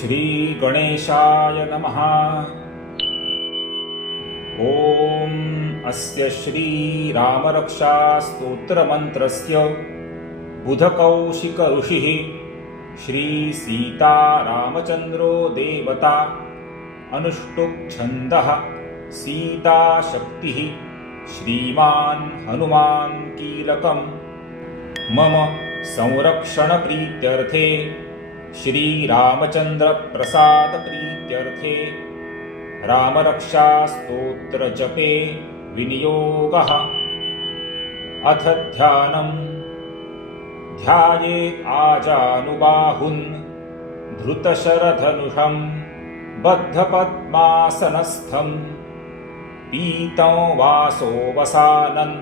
श्री गणेशाय नमः। ॐ अस्य श्री रामरक्षा स्तोत्रमन्त्रस्य बुधकौशिक ऋषिः श्री सीता रामचन्द्रो देवता अनुष्टुप् छन्दः सीता शक्तिः श्रीमान् हनुमान् कीलकम् मम संरक्षणप्रीत्यर्थे श्रीरामचन्द्रप्रसादप्रीत्यर्थे रामरक्षास्तोत्रजपे विनियोगः। अथ ध्यानम्। ध्यायेत् आजानुबाहुन् धृतशरधनुषं बद्धपद्मासनस्थं पीतं वासोऽवसानन्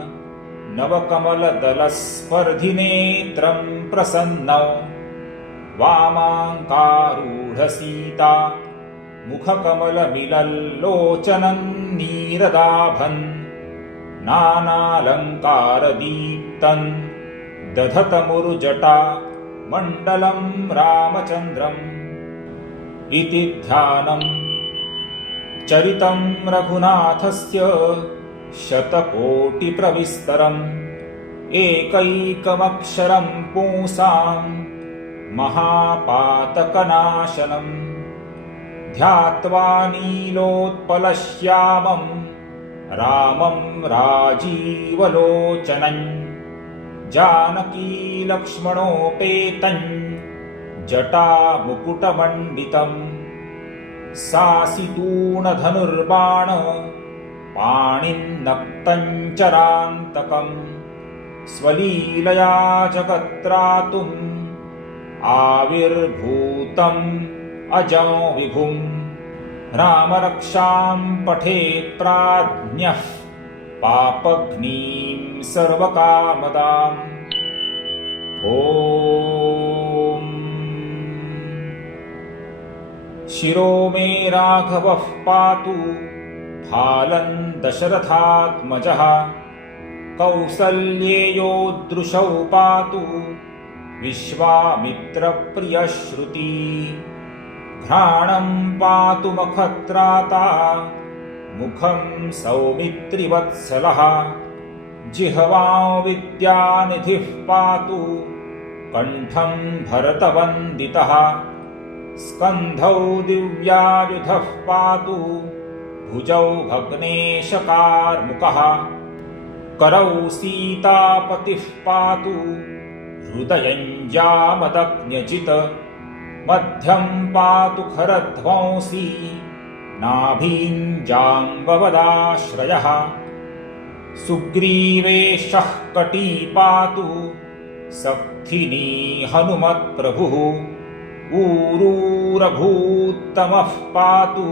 नवकमलदलस्पर्धिनेत्रं प्रसन्नौ वामाङ्कारूढसीता मुखकमलमिलल्लोचनन्नीरदाभन् नानालङ्कारदीप्तन् दधतमुरुजटा मण्डलं रामचन्द्रम् इति ध्यानम्। चरितं रघुनाथस्य शतकोटिप्रविस्तरम् एकैकमक्षरं पुंसां महापातकनाशनम् ध्यात्वा नीलोत्पलश्यामं रामं राजीवलोचनं जानकीलक्ष्मणोपेतं जटामुकुटमण्डितं सासितूणधनुर्बाण पाणिन्नक्तं चरान्तकं स्वलीलया जगत्त्रातुम् आविर्भूतम् अजं विभुं रामरक्षां पठेत् प्राज्ञः पापघ्नीं सर्वकामदाम्। ॐ शिरो मे राघवः पातु फालं दशरथात्मजः कौसल्येयो दृशौ पातु विश्वामित्रप्रियश्रुती घ्राणं पातु मखत्राता मुखं सौमित्रिवत्सलः जिह्वां विद्यानिधिः पातु कण्ठं भरतवन्दितः स्कन्धौ दिव्यायुधः पातु भुजौ भग्नेशकार्मुकः करौ सीतापतिः पातु हृदयं जामदग्न्यजित् मध्यं पातु खरध्वंसी नाभीं जाम्बवदाश्रयः सुग्रीवेशः कटी पातु सख्थिनी हनुमत्प्रभुः ऊरूरभूत्तमः पातु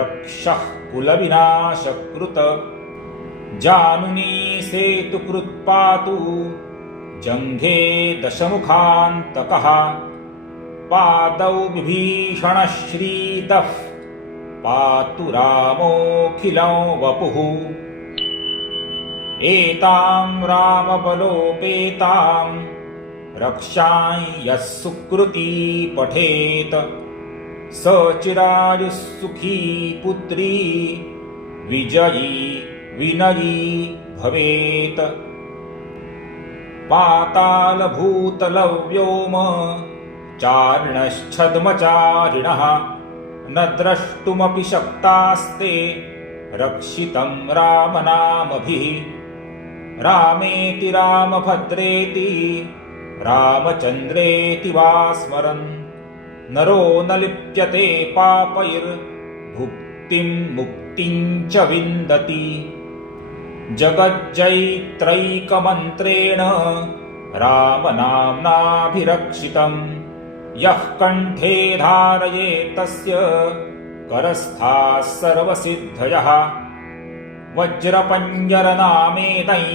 रक्षः कुलविनाशकृत जानुनी सेतुकृत् पातु जङ्घे दशमुखान्तकः पादौ विभीषणश्रीतः पातु रामोऽखिलं वपुः एतां रामबलोपेतां रक्षां यः सुकृती पठेत् स चिरायुः सुखी पुत्री विजयी विनयी भवेत्। पातालभूतलव्योम चारिणश्छद्मचारिणः न द्रष्टुमपि शक्तास्ते रक्षितं रामनामभिः रामेति रामभद्रेति रामचन्द्रेति वा स्मरन् नरो न लिप्यते पापैर्भुक्तिं मुक्तिं च विन्दति जगज्जैत्रैकमन्त्रेण रामनाम्नाभिरक्षितं यः कण्ठे धारयेत् तस्य करस्थाः सर्वसिद्धयः वज्रपञ्जरनामेनै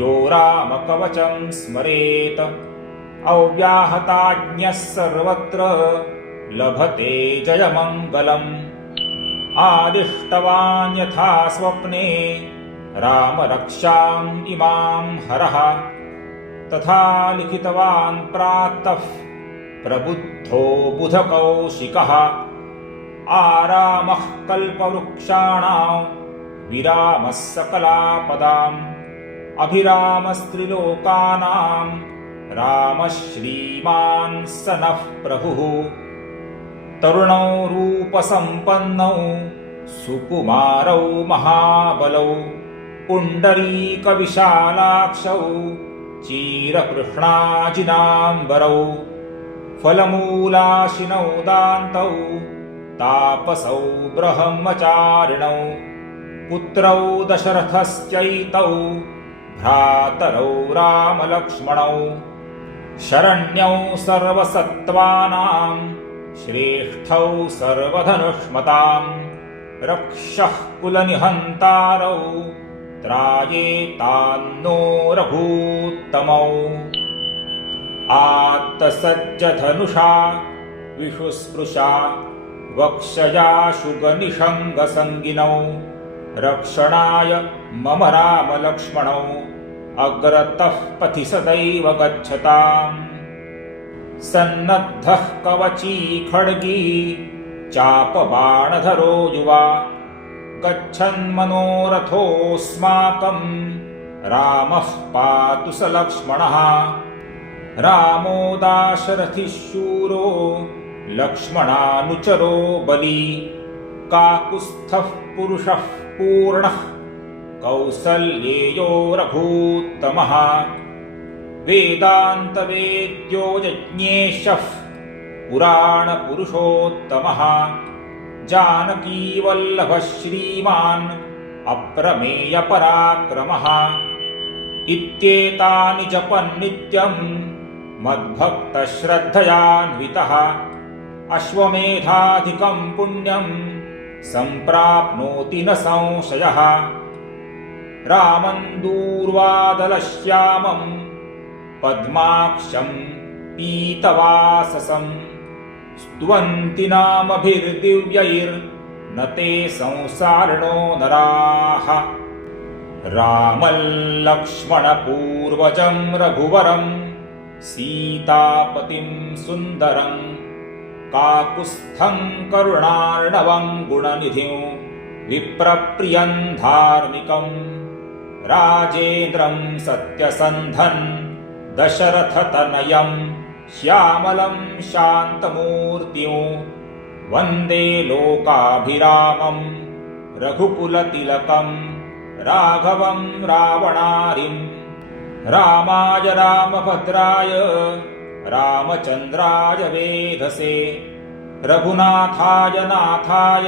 यो रामकवचं स्मरेत् अव्याहताज्ञः सर्वत्र लभते जयमङ्गलम् आदिष्टवान् यथा स्वप्ने रामरक्षाम् इमां हरः तथा लिखितवान् प्रातः प्रबुद्धो बुधकौशिकः आरामः कल्पवृक्षाणां विरामः सकलापदाम् अभिरामस्त्रिलोकानां रामः श्रीमान् स नः प्रभुः तरुणौ रूपसम्पन्नौ सुकुमारौ महाबलौ पुण्डरीकविशालाक्षौ चीरकृष्णाजिनाम्बरौ फलमूलाशिनौ दान्तौ तापसौ ब्रह्मचारिणौ पुत्रौ दशरथश्चैतौ भ्रातरौ रामलक्ष्मणौ शरण्यौ सर्वसत्त्वानां श्रेष्ठौ सर्वधनुष्मतां रक्षः कुलनिहन्तारौ त्रायेतान्नो रघूत्तमौ आत्तसज्जधनुषा विषुस्पृशा वक्षयाशुगनिषङ्गसङ्गिनौ रक्षणाय मम रामलक्ष्मणौ अग्रतः पथि सदैव गच्छताम् सन्नद्धः कवची खड्गी चापबाणधरो युवा गच्छन्मनोरथोऽस्माकं रामः पातु स लक्ष्मणः रामो दाशरथिः शूरो लक्ष्मणानुचरो बली काकुत्स्थः पुरुषः पूर्णः कौसल्येयो रघूत्तमः वेदान्तवेद्यो यज्ञेशः पुराणपुरुषोत्तमः जानकीवल्लभः श्रीमान् अप्रमेयपराक्रमः इत्येतानि जपन्नित्यं मद्भक्तश्रद्धयान्वितः अश्वमेधाधिकं पुण्यं सम्प्राप्नोति न संशयः रामं दूर्वादलश्यामं पद्माक्षं पीतवाससं स्तुवन्ति नामभिर्दिव्यैर्न ते संसारिणो नराः रामल्लक्ष्मणपूर्वजं रघुवरं सीतापतिं सुन्दरं काकुत्स्थं करुणार्णवं गुणनिधिं विप्रप्रियं धार्मिकं राजेन्द्रं सत्यसन्धं दशरथतनयं श्यामलं शान्तमूर्तिं वन्दे लोकाभिरामं रघुकुलतिलकं राघवं रावणारिं रामाय रामभद्राय रामचन्द्राय वेधसे रघुनाथाय नाथाय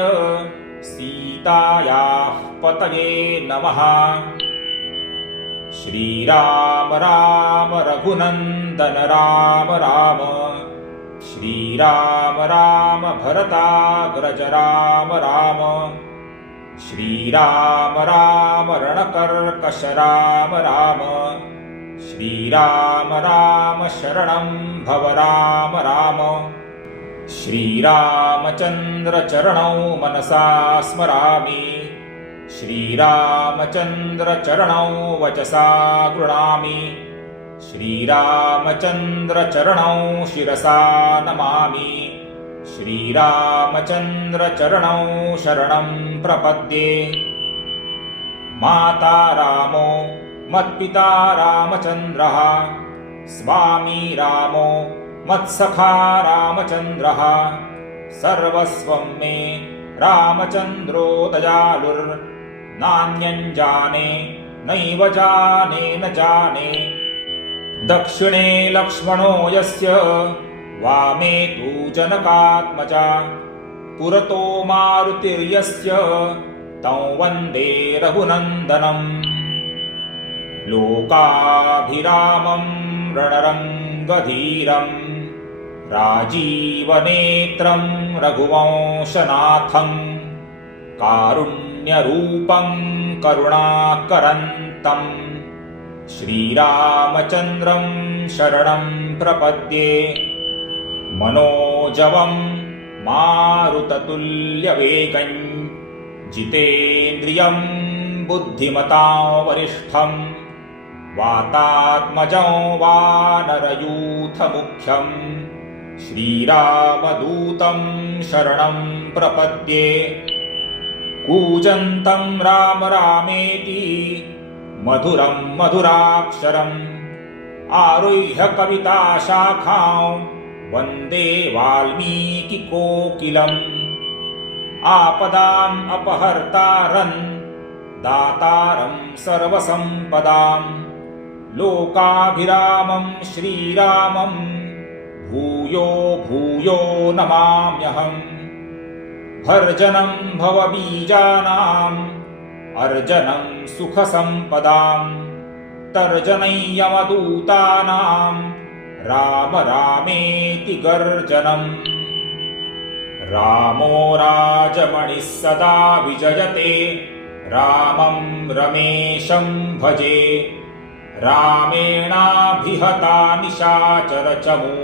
सीतायाः पतये नमः श्रीराम राम रघुनन्दन राम राम श्रीराम राम भरताग्रज राम राम श्रीराम राम रणकर्कश राम राम श्रीराम राम शरणं भव राम राम श्रीरामचन्द्र चरणौ मनसा स्मरामि श्रीरामचन्द्र चरणौ वचसा गृह्णामि श्रीरामचन्द्र चरणौ शिरसा नमामि श्रीरामचन्द्र चरणौ शरणं प्रपद्ये माता रामो मत्पिता रामचन्द्रः स्वामी रामो मत्सखा रामचन्द्रः सर्वस्वं मे रामचन्द्रो दयालुर्नान्यं जाने नैव जाने न जाने दक्षिणे लक्ष्मणो यस्य वामे तु जनकात्मजा पुरतो मारुतिर्यस्य तं वन्दे रघुनन्दनम् लोकाभिरामं रणरङ्गधीरं राजीवनेत्रं रघुवंशनाथं कारुण्यरूपं करुणाकरन्तं श्रीरामचन्द्रं शरणं प्रपद्ये मनोजवं मारुततुल्यवेगं जितेन्द्रियं बुद्धिमतां वरिष्ठं वातात्मजं वानरयूथमुख्यं श्रीरामदूतं शरणं प्रपद्ये कूजन्तं राम रामेति मधुरं मधुराक्षरम् आरुह्य कविताशाखां वन्दे वाल्मीकिकोकिलम् आपदाम् अपहर्तारं दातारं सर्वसम्पदां लोकाभिरामं श्रीरामं भूयो भूयो नमाम्यहम् भर्जनं भवबीजानाम् अर्जनं सुखसम्पदां तर्जनं यमदूतानां राम रामेति गर्जनम् रामो राजमणिः सदा विजयते रामं रमेशं भजे रामेणाभिहता निशाचरचमू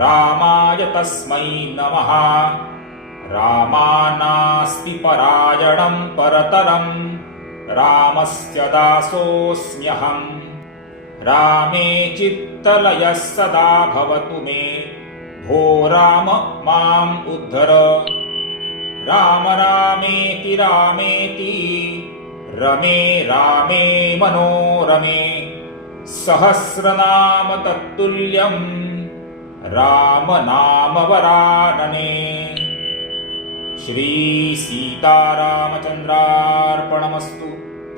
रामाय तस्मै नमः रामानास्ति परायणं परतरं रामस्य दासोऽस्म्यहम् रामे चित्तलयः सदा भवतु मे भो राम माम् उद्धर राम रामेति रामेति रमे रामे मनोरमे सहस्रनाम तत्तुल्यं राम नाम वरानने श्री सीतारामचन्द्रार्पणमस्तु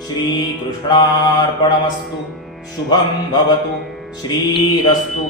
श्रीकृष्णार्पणमस्तु शुभं भवतु श्रीरस्तु।